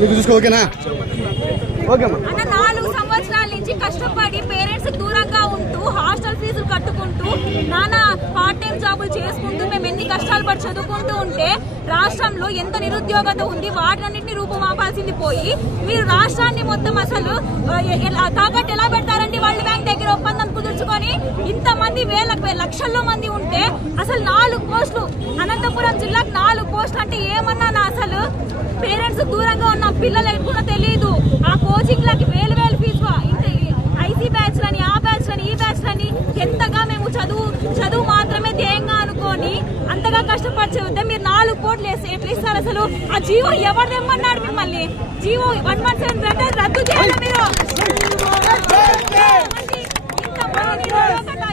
మీకు చూసుకో ఓకేనా? ఓకేమ్మా అన్న నాలుగు సంవత్సరాల నుంచి కష్టపడి పేరెంట్స్ దూరంగా ఉంటూ హాస్టల్ ఫీజులు కట్టుకుంటూ నానా పార్ట్ టైం జాబులు చేసుకుంటూ మేము ఎన్ని కష్టాలు పడి చదువుకుంటూ ఉంటే రాష్ట్రంలో ఎంత నిరుద్యోగత ఉంది వాటినన్నింటినీ రూపుమాపాల్సింది పోయి మీరు రాష్ట్రాన్ని మొత్తం అసలు ఎలా- తాకట్టు ఎలా పెడతారండి వరల్డ్ బ్యాంక్ దగ్గర ఒప్పందం కుదుర్చుకొని? ఇంతమంది వేల లక్షల్లో మంది ఉంటే అసలు నాలుగు పోస్టులు అనంతపురం జిల్లాకు నాలుగు పోస్టులు అంటే ఏమన్నా పేరెంట్స్ దూరంగా ఉన్న పిల్లలు కూడా తెలియదు ఆ కోచింగ్ లకి వేలు వేలు ఫీజు ఐసీ బ్యాచ్ అని ఆ బ్యాచ్ అని ఈ బ్యాచ్ అని ఎంతగా మేము చదువు చదువు మాత్రమే ధ్యేయంగా అనుకొని అంతగా కష్టపడి చదివితే మీరు నాలుగు కోట్లు వేసి ఎట్లా ఇస్తారు అసలు? ఆ జీవో ఎవరు తెమ్మన్నాడు మిమ్మల్ని? జీవో వన్ వన్ సెవెన్ పెట్టారు రద్దు చేయాలి మీరు? ఇంతమంది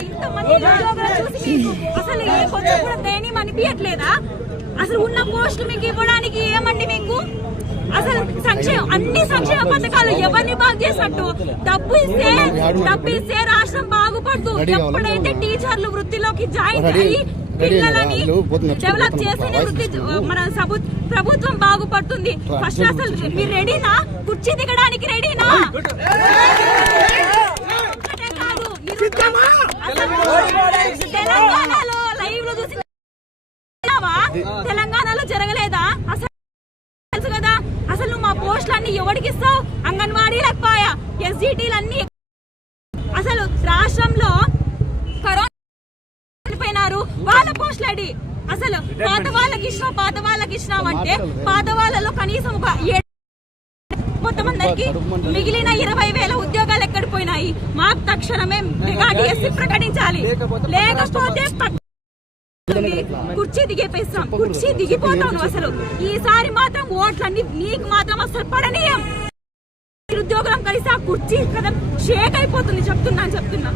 ఇంతమంది చూసి అసలు ఏ కొంచెం కూడా దేని అనిపించట్లేదా అసలు ఉన్న పోస్టులు మీకు ఇవ్వడానికి ఏమండి మీకు అసలు సంక్షేమం అన్ని సంక్షేమ పథకాలు ఎవరిని బాగు చేసినట్టు డబ్బు ఇస్తే డబ్బు ఇస్తే రాష్ట్రం బాగుపడదు? ఎప్పుడైతే టీచర్లు వృత్తిలోకి జాయిన్ అయ్యి పిల్లలని. డెవలప్. చేస్తేనే వృత్తి. మన ప్రభుత్వం బాగుపడుతుంది ఫస్ట్ అసలు. మీరు రెడీనా కుర్చీ దిగడానికి రెడీనా తెలంగాణలో జరగలేదా? అసలు తెలుసు కదా అసలు నువ్వు మా పోస్టులన్నీ ఎవరికి ఇస్తావు? అంగన్వాడీ లేకపోయా? ఎస్జిటీలన్నీ అసలు రాష్ట్రంలో కరోనా వాళ్ళ పోస్టులు అడి. అసలు పాత వాళ్ళకి ఇచ్చినావు? పాత వాళ్ళకి ఇచ్చినావు అంటే పాత వాళ్ళలో కనీసం ఒక ఏడు కొంతమందికి మిగిలిన ఇరవై వేల ఉద్యోగాలు ఎక్కడ పోయినాయి? మాకు తక్షణమే మెగా డిఎస్సి ప్రకటించాలి. లేకపోతే కుర్చీ దిగేపేస్తాం. కుర్చీ దిగిపోతావు నువ్వు అసలు. ఈసారి మాత్రం ఓట్లన్నీ నీకు మాత్రం అసలు పడనీయం. నిరుద్యోగం కలిసి ఆ కుర్చీ కదా షేక్ అయిపోతుంది. చెప్తున్నాను చెప్తున్నా.